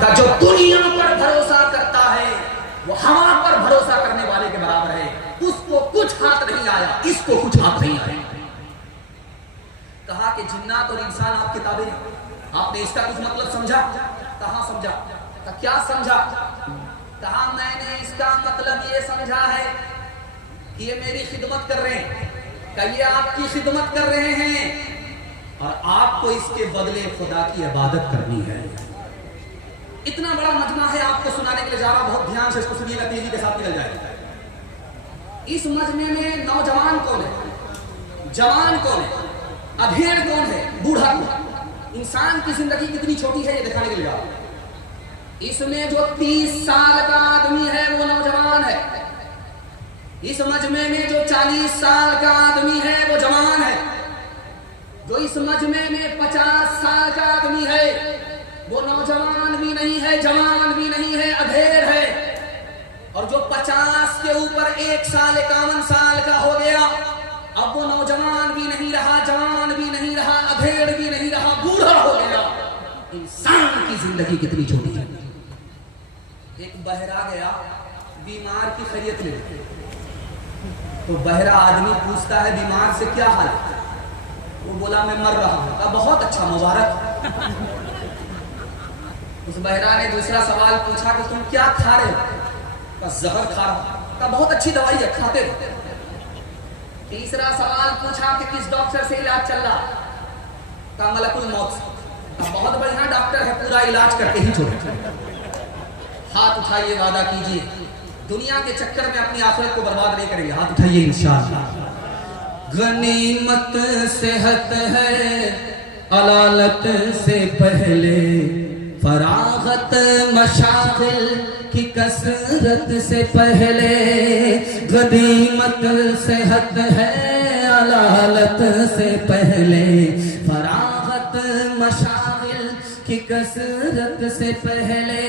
کہ جو دنیا پر بھروسہ کرتا ہے وہ ہوا پر بھروسہ کرنے والے کے برابر ہے. اس کو کچھ ہاتھ نہیں آیا, اس کو کچھ ہاتھ نہیں آیا. کہا کہ جنات اور انسان آپ کتابیں ہیں, آپ نے اس کا کچھ مطلب سمجھا؟ کہاں سمجھا؟ کیا سمجھا؟ کہا میں نے اس کا مطلب یہ سمجھا ہے کہ یہ میری خدمت کر رہے ہیں, کہ یہ آپ کی خدمت کر رہے ہیں اور آپ کو اس کے بدلے خدا کی عبادت کرنی ہے. اتنا بڑا مجمع ہے, آپ کو سنانے کے لیے جا رہا ہوں, بہت دھیان سے اس کو سنیے گا, تیزی کے ساتھ نکل جائے گا. اس مجمع میں نوجوان کون ہے, جوان کون ہے, ادھیڑ کون ہے, بوڑھا کون ہے. انسان کی زندگی کتنی چھوٹی ہے یہ دکھانے کے لیے جا رہا ہوں. اس میں جو 30 سال کا آدمی ہے وہ نوجوان ہے. اس مجمع میں جو 40 سال کا آدمی ہے وہ جوان ہے. جو اس مجمع میں 50 سال کا آدمی ہے وہ نوجوان بھی نہیں ہے, جوان بھی نہیں ہے, ادھیڑ ہے. اور جو 50 کے اوپر 1 سال 51 سال کا ہو گیا, اب وہ نوجوان بھی نہیں رہا, جوان بھی نہیں رہا, ادھیڑ بھی نہیں رہا, بوڑھا ہو گیا. انسان کی زندگی کتنی چھوٹی ہے. ایک بہرا گیا بیمار کی خیریت لے, تو بہرا آدمی پوچھتا ہے بیمار سے کیا حال ہے؟ وہ بولا میں مر رہا ہوں. کہا بہت اچھا, مبارک. اس بہرا نے دوسرا سوال پوچھا کہ تم کیا کھا رہے ہو؟ کہا زہر کھا رہا ہوں. کہا بہت اچھی دوائی ہے, کھاتے رہو. تیسرا سوال پوچھا کہ کس ڈاکٹر سے علاج چل رہا؟ کہا ملک الموت. کہا بہت بڑھیا ڈاکٹر ہے, پورا علاج کر کے ہی چھوڑے. ہاتھ اٹھائیے, وعدہ کیجئے دنیا کے چکر میں اپنی آخرت کو برباد نہیں کریں گے. ہاتھ اٹھائیے انشاءاللہ. غنیمت صحت ہے علالت سے پہلے, فراغت مشاغل کی کثرت سے پہلے. غنیمت صحت ہے علالت سے پہلے, فراغت مشاغل کی کثرت سے پہلے.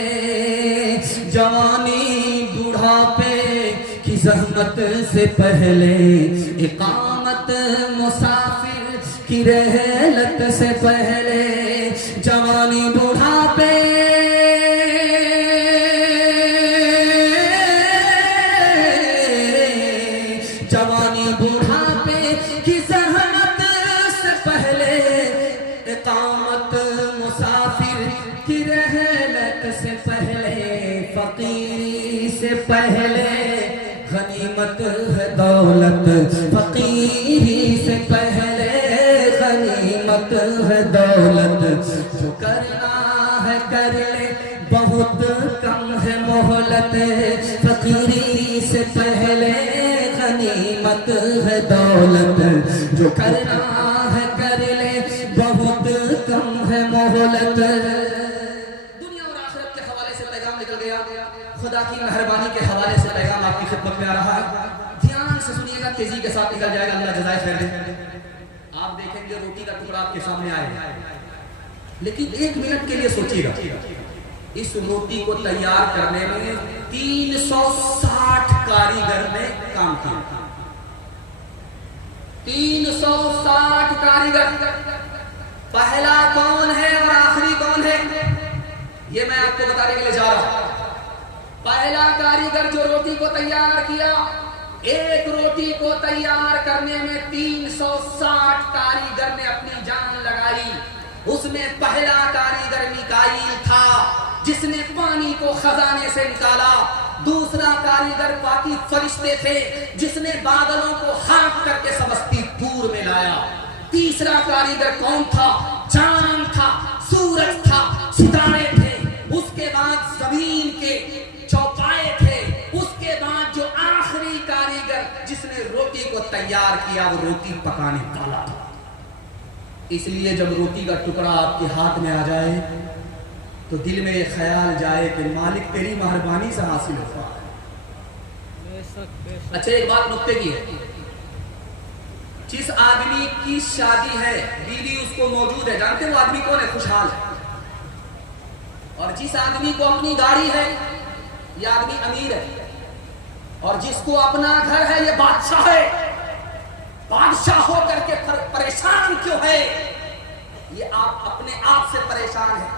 جوانی بڑھاپے کی زحمت سے پہلے, اقامت مسافر کی رحلت سے پہلے. جوانی بڑھاپے جوانی بڑھاپے کی زحمت سے پہلے, اقامت مسافر کی رحلت سے پہلے. فقیری سے پہلے غنیمت ہے دولت, فقیری سے پہلے غنیمت ہے دولت. جو کرنا ہے کر لے, بہت کم ہے مہلت. فقیری سے پہلے غنیمت ہے دولت. جو کرنا ہے کر لے, بہت کم ہے مہلت. دنیا اور آخرت کے حوالے سے پیغام نکل گیا, خدا کی مہربانی کے حوالے سے پیغام آپ کی خدمت میں آ رہا ہے. دھیان سے سنیے گا, تیزی کے ساتھ نکل جائے گا, اللہ جزائے خیر دے. آپ دیکھیں گے روٹی کا ٹکڑا آپ کے سامنے آئے گا, لیکن 1 منٹ کے لیے سوچیے گا, اس روٹی کو تیار کرنے میں 360 کاریگر نے کام کیا. 360 کاریگر. پہلا کون ہے اور آخری کون ہے یہ میں آپ کو بتانے کے لیے جا رہا ہوں. پہلا کاریگر جو روٹی کو تیار کیا, ایک روٹی کو تیار کرنے میں 360 کاریگر نے اپنی جان لگائی. اس میں پہلا کاریگر میکائیل تھا جس نے پانی کو خزانے سے نکالا. دوسرا کاریگر باقی فرشتے تھے جس نے بادلوں کو ہانک کر کے سمستی پور میں لایا. تیسرا کاریگر کون تھا؟ چاند تھا, سورج تھا, ستارے تھے. اس کے بعد زمین کے چوپائے تھے. اس کے بعد جو آخری کاریگر جس نے روٹی کو تیار کیا وہ روٹی پکانے والا تھا. اس لیے جب روٹی کا ٹکڑا آپ کے ہاتھ میں آ جائے تو دل میں یہ خیال جائے کہ مالک تیری مہربانی سے حاصل ہوتا ہے. اچھا ایک بات نکتے کی ہے, جس آدمی کی شادی ہے, بیوی اس کو موجود ہے, جانتے وہ آدمی کون ہے؟ خوشحال ہے. اور جس آدمی کو اپنی گاڑی ہے یہ آدمی امیر ہے. اور جس کو اپنا گھر ہے یہ بادشاہ ہے. بادشاہ ہو کر کے پریشان کیوں ہے؟ یہ آپ اپنے آپ سے پریشان ہیں.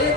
1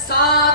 7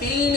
3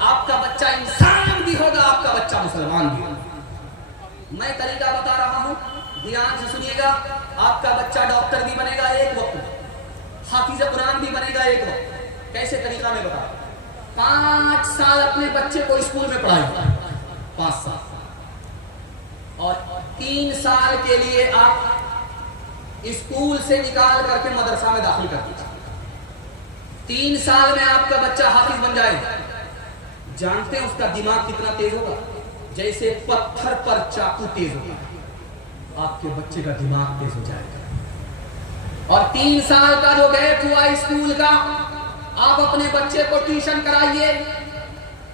آپ کا بچہ انسان بھی ہوگا، آپ کا بچہ مسلمان بھی ہوگا۔ میں طریقہ بتا رہا ہوں، دھیان سے سنیے گا۔ آپ کا بچہ ڈاکٹر بھی بنے گا ایک وقت میں، حافظ قرآن بھی بنے گا ایک وقت۔ کیسے طریقہ میں بتا؟ 5 سال اپنے بچے کو اسکول میں پڑھائیں، 5 سال، اور 3 سال کے لیے آپ اسکول سے نکال کر کے مدرسہ میں داخل کر دیجیے۔ 3 سال میں آپ کا بچہ حافظ بن جائے گا۔ جانتے ہیں اس کا دماغ کتنا تیز ہوگا؟ جیسے پتھر پر چاقو تیز ہوگا، آپ کے بچے کا دماغ تیز ہو جائے گا۔ اور 3 سال کا جو گیپ ہوا اسکول کا، آپ اپنے بچے کو ٹیوشن کرائیے،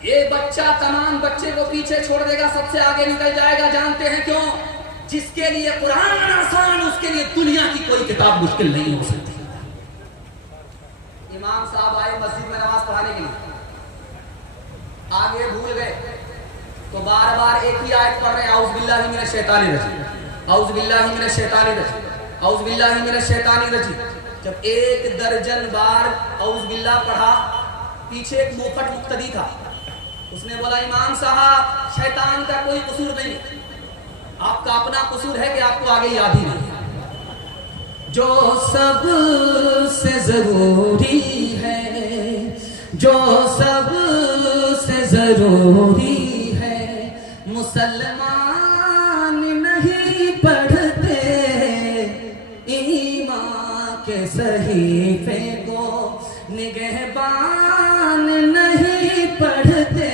یہ بچہ تمام بچے کو پیچھے چھوڑ دے گا، سب سے آگے نکل جائے گا۔ جانتے ہیں کیوں؟ جس کے لیے قرآن آسان، اس کے لیے دنیا کی کوئی کتاب مشکل نہیں ہو سکتی۔ امام صاحب آئے مسجد میں نماز پڑھانے کے لیے، آگے بھول گئے تو بار بار ایک ہی آیت پڑھ رہے ہیں، اعوذ باللہ من الشیطان الرجیم، اعوذ باللہ من الشیطان الرجیم، اعوذ باللہ من الشیطان الرجیم۔ جب 1 درجن بار اعوذ باللہ پڑھا، پیچھے ایک موفٹ مقتدی تھا، اس نے بولا امام صاحب شیطان کا کوئی قصور نہیں، آپ کا اپنا قصور ہے کہ آپ کو آگے یاد ہی نہیں۔ جو سب سے ضروری ہے، جو سب سے ضروری ہے، مسلمان نہیں پڑھتے ایمان کے صحیفے کو، نگہبان نہیں پڑھتے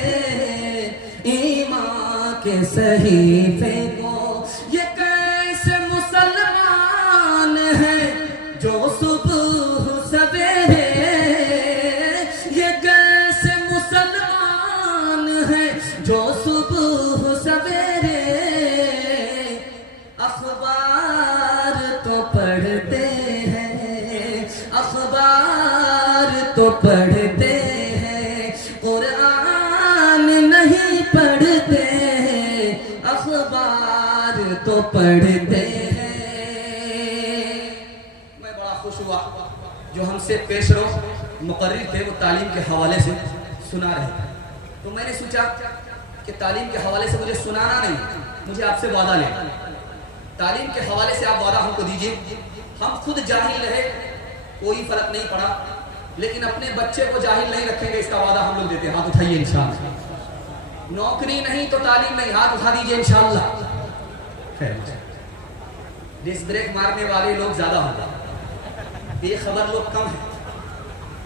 ایمان کے صحیفے کو۔ یہ کیسے مسلمان ہے جو صبح سویرے، یہ کیسے مسلمان ہے جو صبح سویرے اخبار تو پڑھتے ہیں، اخبار تو پڑھتے ہیں، قرآن نہیں پڑھتے، اخبار تو پڑھتے ہیں۔ میں بڑا خوش ہوا، جو ہم سے پیش رو مقرر تھے وہ تعلیم کے حوالے سے سنا رہے تھے، تو میں نے سوچا کہ تعلیم کے حوالے سے مجھے سنانا نہیں، مجھے آپ سے وعدہ لینا۔ تعلیم کے حوالے سے آپ وعدہ ہم کو دیجیے، ہم خود جاہل رہے کوئی فرق نہیں پڑا، لیکن اپنے بچے کو جاہل نہیں رکھیں گے، اس کا وعدہ ہم لوگ دیتے ہیں۔ ہاتھ اٹھائیے انشاءاللہ۔ نوکری نہیں تو تعلیم نہیں، ہاتھ اٹھا دیجیے انشاءاللہ۔ خیر، ڈسک بریک مارنے والے لوگ زیادہ ہوتے ہیں، بے خبر لوگ کم ہیں۔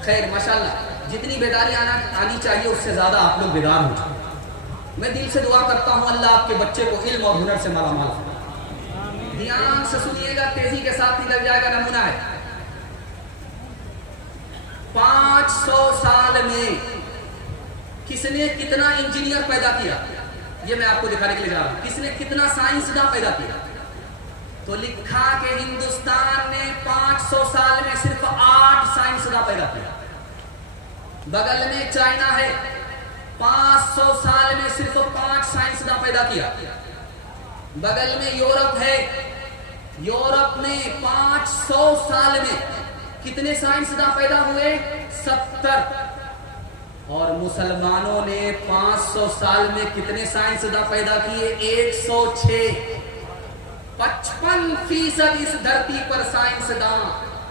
خیر ماشاءاللہ، جتنی بیداری آنی چاہیے اس سے زیادہ آپ لوگ بیدار ہو جائیں۔ میں دل سے دعا کرتا ہوں اللہ آپ کے بچے کو علم اور ہنر سے مالا مال فرمائے۔ دھیان سے سنیے گا، تیزی کے ساتھ نکل جائے گا، نمونہ ہے۔ 500 سال میں کس نے کتنا انجینئر پیدا کیا، یہ میں آپ کو دکھانے کے لیے جا رہا ہوں۔ کس نے کتنا سائنسداں پیدا کیا؟ تو لکھا کہ ہندوستان نے 500 سال میں صرف 8 سائنسداں پیدا کیا۔ بغل میں چائنا ہے، 500 سال میں صرف 5 سائنسداں پیدا کیا۔ بغل میں یورپ ہے، یورپ میں 500 سال میں کتنے سائنسداں پیدا ہوئے؟ 70۔ اور مسلمانوں نے 500 سال میں کتنے سائنسداں پیدا کیے؟ 106۔ 55% اس دھرتی پر سائنسداں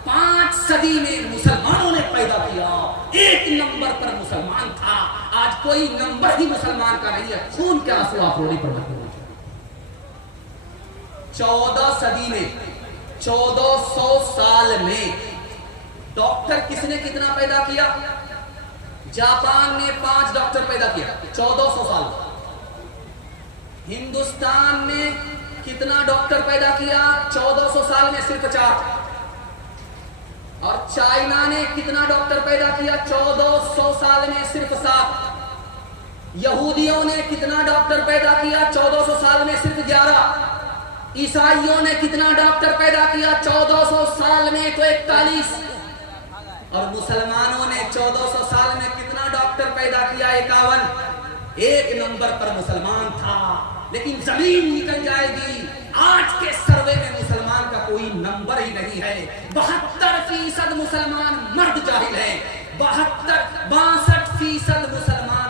5 صدی میں مسلمانوں نے پیدا کیا۔ 1 نمبر پر مسلمان تھا، آج کوئی نمبر ہی مسلمان کا نہیں ہے۔ خون کے آنسو آپ روڑی پر مت ہوئے۔ 14 صدی میں، 1400 سال میں ڈاکٹر کس نے کتنا پیدا کیا؟ جاپان نے 5 ڈاکٹر پیدا کیا 1400 سال میں۔ ہندوستان نے کتنا ڈاکٹر پیدا کیا 1400 سال میں؟ صرف 4۔ اور چائنا نے کتنا ڈاکٹر پیدا کیا 1400 سال میں؟ صرف 7۔ یہودیوں نے کتنا ڈاکٹر پیدا کیا 1400 سال میں؟ صرف 11۔ عیسائیوں نے کتنا ڈاکٹر پیدا کیا 1400 سال میں؟ تو 41۔ اور مسلمانوں نے 1400 سال میں کتنا ڈاکٹر پیدا کیا 51۔ 1 نمبر پر مسلمان تھا، لیکن زمین نکل جائے گی، آج کے سروے میں مسلمان کا کوئی نمبر ہی نہیں ہے۔ 72% مسلمان مرد جاہل ہے، 62% مسلمان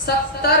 70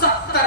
70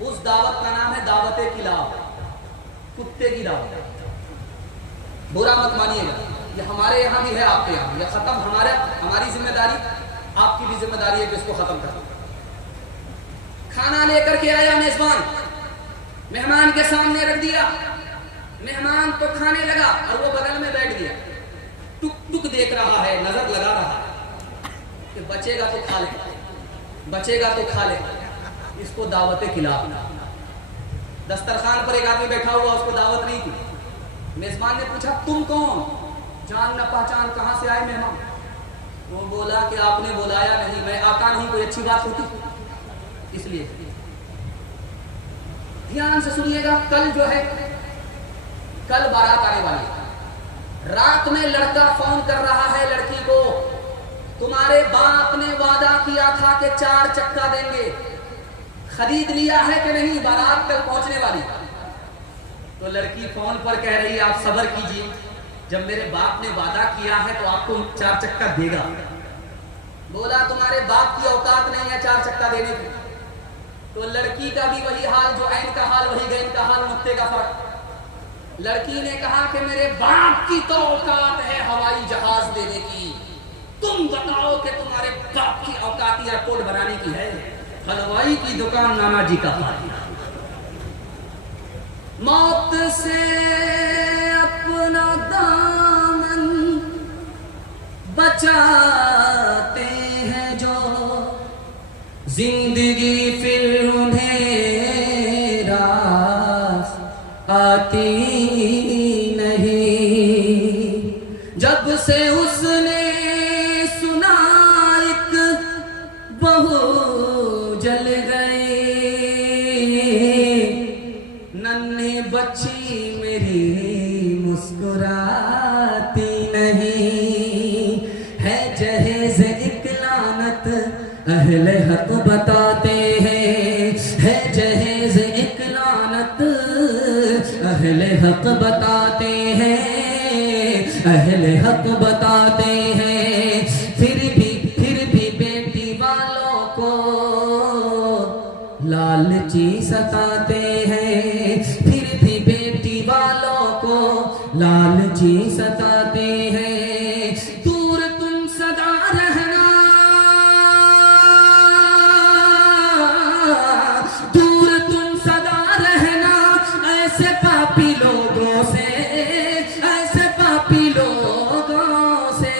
اس دعوت کا نام ہے دعوت کلاب، کتے کی دعوت۔ برا مت مانیے گا، یہ ہمارے یہاں بھی ہے، آپ کے یہاں یہ ختم، ہماری ذمہ داری، آپ کی بھی ذمہ داری ہے کہ اس کو ختم کریں۔ کھانا لے کر کے آیا میزبان، مہمان کے سامنے رکھ دیا، مہمان تو کھانے لگا اور وہ بغل میں بیٹھ گیا، ٹک ٹک دیکھ رہا ہے، نظر لگا رہا ہے کہ بچے گا تو کھا لے، بچے گا تو کھا لے۔ اس کو دعوت کھلا۔ دسترخوان پر ایک آدمی بیٹھا ہوا، اس کو دعوت نہیں تھی۔ میزبان نے پوچھا تم کون؟ جان نہ پہچان، کہاں سے آئے مہمان؟ وہ بولا کہ آپ نے بلایا نہیں، میں آتا نہیں، کوئی اچھی بات ہوتی اس لیے۔ دھیان سے سنیے گا، کل جو ہے، کل بارات آنے والی ہے۔ رات میں لڑکا فون کر رہا ہے لڑکی کو، تمہارے باپ نے وعدہ کیا تھا کہ 4 چکا دیں گے، خرید لیا ہے کہ نہیں؟ بارات کل پہنچنے والی۔ تو لڑکی فون پر کہہ رہی ہے آپ صبر کیجیے، جب میرے باپ نے وعدہ کیا ہے تو آپ کو 4 چکا دے گا۔ بولا تمہارے باپ کی اوقات نہیں ہے 4 چکا دینے کی۔ تو لڑکی کا بھی وہی حال، جو عین کا حال وہی گین کا حال، نقطے کا فرق۔ لڑکی نے کہا کہ میرے باپ کی تو اوقات ہے ہوائی جہاز دینے کی، تم بتاؤ کہ تمہارے باپ کی اوقات ایئرپورٹ بنانے کی ہے؟ حلوائی کی دکان نانا جی کا فائدہ۔ موت سے اپنا دامن بچاتے ہیں جو، زندگی پھر انہیں راس آتی نہیں۔ جب سے اس نے سنا ایک بہو جل گئی، ننھی بچی میری مسکراتی نہیں۔ ہے جہیز ایک لعنت اہل حق بتاتے ہیں، ہے جہیز ایک لعنت اہل حق بتاتے ہیں، اہل حق بتاتے ہیں۔ پھر بھی بیٹی والوں کو لالچی ستاتے ہیں، پھر بھی بیٹی والوں کو لالچی ستاتے ہیں۔ دور تم سدا رہنا، دور تم سدا رہنا ایسے پاپی لوگوں سے، ایسے پاپی لوگوں سے،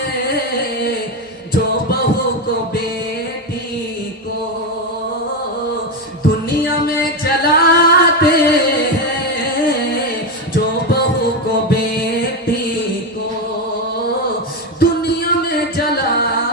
جو بہو کو بیٹی کو دنیا میں جلاتے ہیں، جو بہو کو بیٹی کو دنیا میں جلاتے